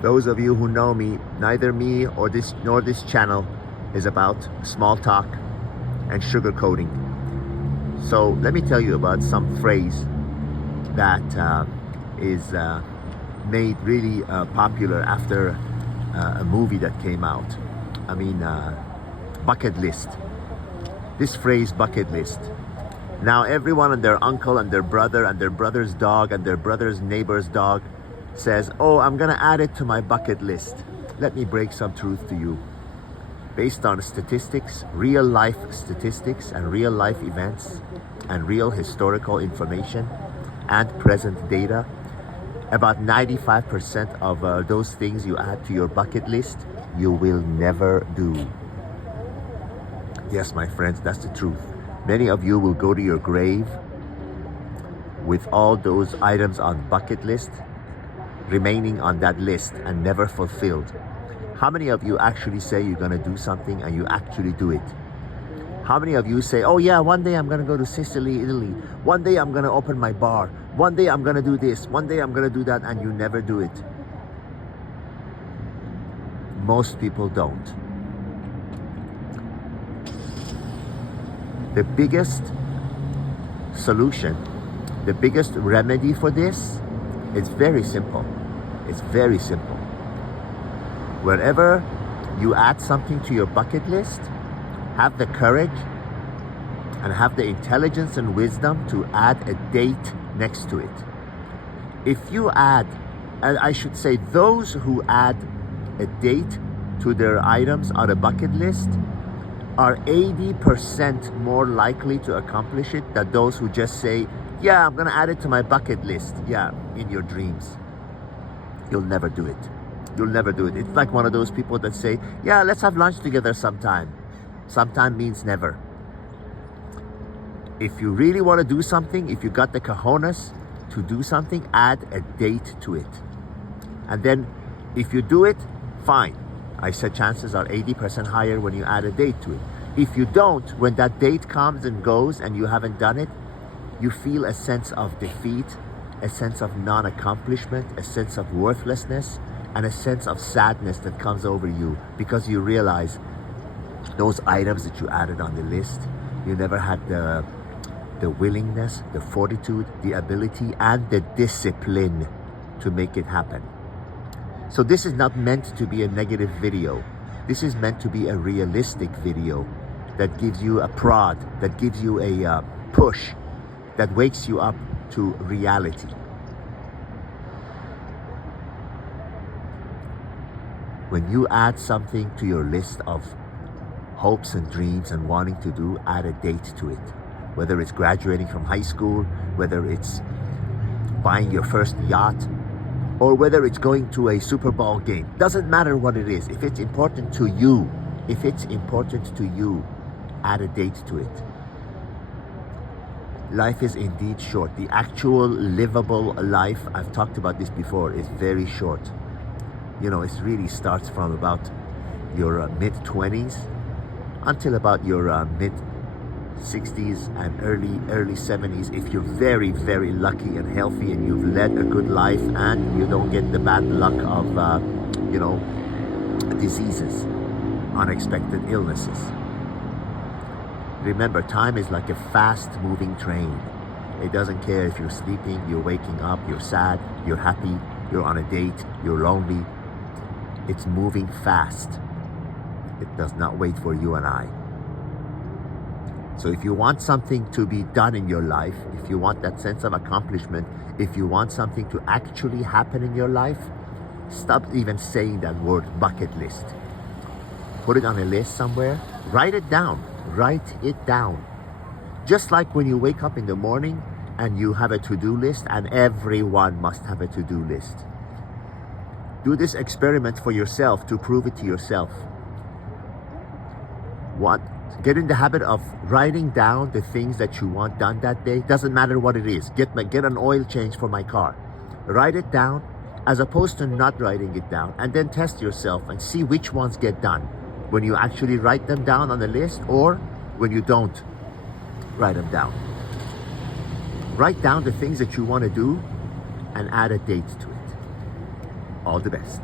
Those of you who know me, neither me or nor this channel is about small talk and sugarcoating. So let me tell you about some phrase that is made really popular after a movie that came out. I mean, bucket list. This phrase, bucket list. Now everyone and their uncle and their brother and their brother's dog and their brother's neighbor's dog says, oh, I'm gonna add it to my bucket list. Let me break some truth to you. Based on statistics, real life statistics and real life events and real historical information and present data, about 95% of those things you add to your bucket list, you will never do. Yes, my friends, that's the truth. Many of you will go to your grave with all those items on bucket list remaining on that list and never fulfilled. How many of you actually say you're gonna do something and you actually do it? How many of you say, oh yeah, one day I'm gonna go to Sicily, Italy. One day I'm gonna open my bar. One day I'm gonna do this. One day I'm gonna do that, and you never do it? Most people don't. The biggest solution, the biggest remedy for this, it's very simple. It's very simple. Wherever you add something to your bucket list, have the courage and have the intelligence and wisdom to add a date next to it. If you add, and I should say those who add a date to their items on a bucket list are 80% more likely to accomplish it than those who just say, yeah, I'm gonna add it to my bucket list. Yeah, in your dreams. You'll never do it. You'll never do it. It's like one of those people that say, yeah, let's have lunch together sometime. Sometime means never. If you really want to do something, if you got the cojones to do something, add a date to it. And then if you do it, fine. I said chances are 80% higher when you add a date to it. If you don't, when that date comes and goes and you haven't done it, you feel a sense of defeat, a sense of non-accomplishment, a sense of worthlessness, and a sense of sadness that comes over you because you realize those items that you added on the list, you never had the willingness, the fortitude, the ability, and the discipline to make it happen. So this is not meant to be a negative video. This is meant to be a realistic video that gives you a prod, that gives you a push, that wakes you up to reality. When you add something to your list of hopes and dreams and wanting to do, add a date to it. Whether it's graduating from high school, whether it's buying your first yacht, or whether it's going to a Super Bowl game. Doesn't matter what it is. If it's important to you, add a date to it. Life is indeed short. The actual livable life, I've talked about this before, is very short. You know, it really starts from about your mid-20s until about your mid-60s and early 70s if you're very, very lucky and healthy and you've led a good life and you don't get the bad luck of, diseases, unexpected illnesses. Remember, time is like a fast-moving train. It doesn't care if you're sleeping, you're waking up, you're sad, you're happy, you're on a date, you're lonely. It's moving fast. It does not wait for you and I. So if you want something to be done in your life, if you want that sense of accomplishment, if you want something to actually happen in your life, stop even saying that word bucket list. Put it on a list somewhere, write it down. Write it down. Just like when you wake up in the morning and you have a to-do list, and everyone must have a to-do list. Do this experiment for yourself to prove it to yourself. Get in the habit of writing down the things that you want done that day. Doesn't matter what it is. Get an oil change for my car. Write it down as opposed to not writing it down, and then test yourself and see which ones get done when you actually write them down on the list or when you don't write them down. Write down the things that you want to do and add a date to it. All the best.